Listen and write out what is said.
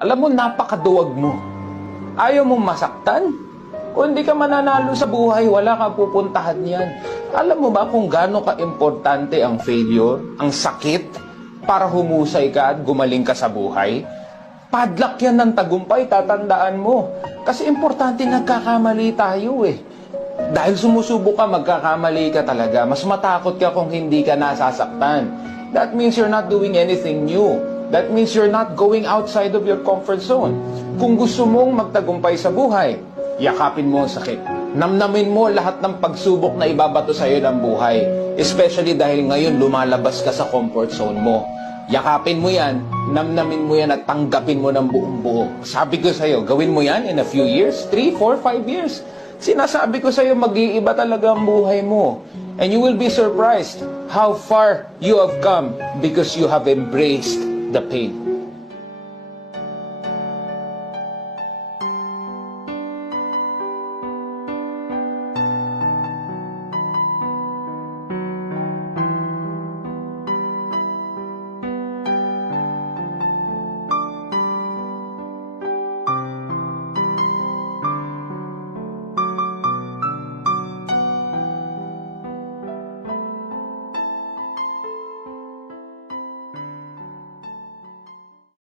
Alam mo, napakaduwag mo. Ayaw mong masaktan? Kung hindi ka mananalo sa buhay, wala kang pupuntahan yan. Alam mo ba kung gaano ka-importante ang failure, ang sakit, para humusay ka at gumaling ka sa buhay? Padlock yan ng tagumpay, tatandaan mo. Kasi importante nagkakamali tayo eh. Dahil sumusubok ka, magkakamali ka talaga. Mas matakot ka kung hindi ka nasasaktan. That means you're not doing anything new. That means you're not going outside of your comfort zone. Kung gusto mong magtagumpay sa buhay, yakapin mo ang sakit. Namnamin mo lahat ng pagsubok na ibabato sa iyo ng buhay. Especially dahil ngayon lumalabas ka sa comfort zone mo. Yakapin mo yan, namnamin mo yan at tanggapin mo ng buong buo. Sabi ko sa iyo, gawin mo yan in a few years, 3, 4, 5 years. Sinasabi ko sa iyo, mag-iiba talaga ang buhay mo. And you will be surprised how far you have come because you have embraced the pain.